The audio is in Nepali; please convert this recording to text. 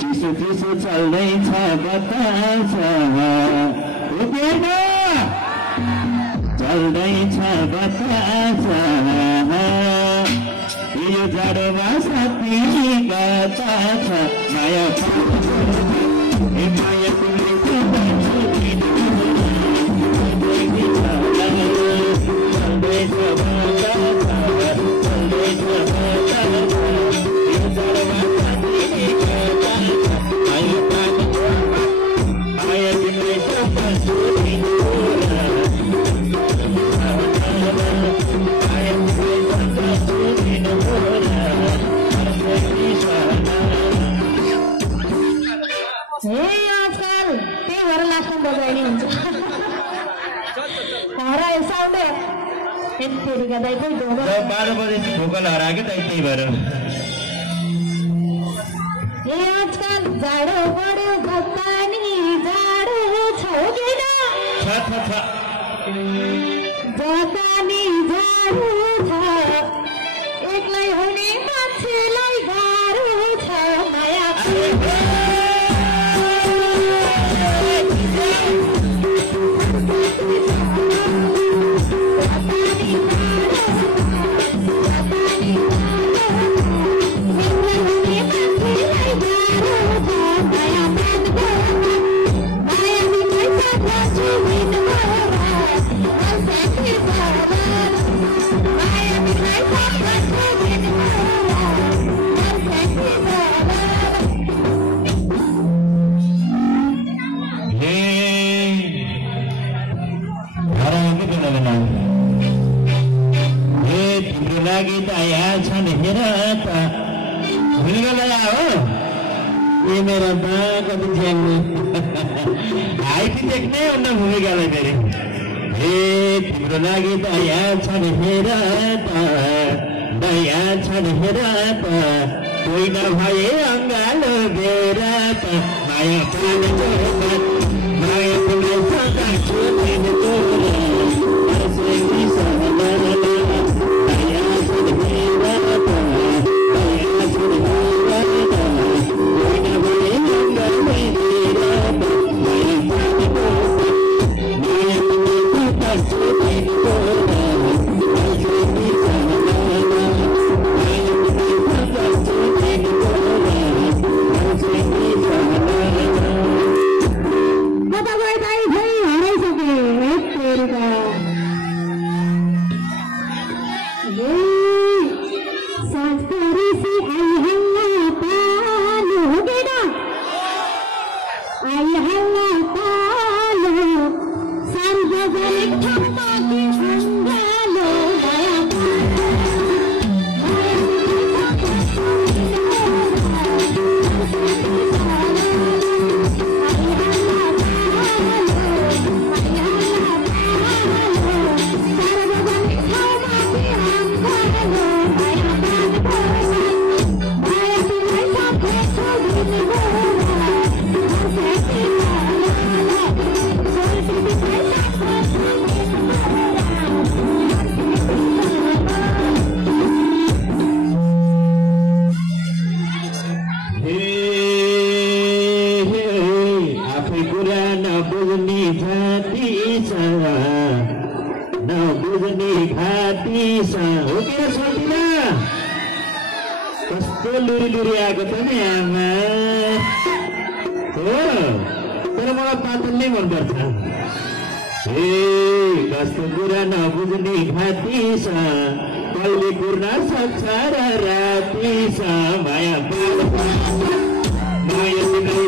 चिसो चिसो चल्दैछ बतास उभिएन चल्दैछ बतास यो जाडोमा साथी कता छ माया माया बाह्र बजेपछि ठोकल हरायो त्यही भएर आजकल जाडो बढ्यो पानी जाडो छ जापानी जाडो छ एक्लै हुने मान्छेलाई गाह्रो छ माया मेरा कति झ्याङ्ने आइपी देख्ने अन्ना भूमिकालाई फेरि हे तिम्रो लागि दया छ हेर त दया छ हेर त कोही नभए अङ्गालो बेर त माया पानी माया पुग्ने सदा छोड्ने तोरा असली सहला दया छ हेर त दया छ हेर त लुरी आएको त नि आमा हो तर मलाई पातल नै मनपर्छ ए कस्तो कुरा नबुझ्ने घाती छ कहिले कुर्न सक्छ र राति छ माया माया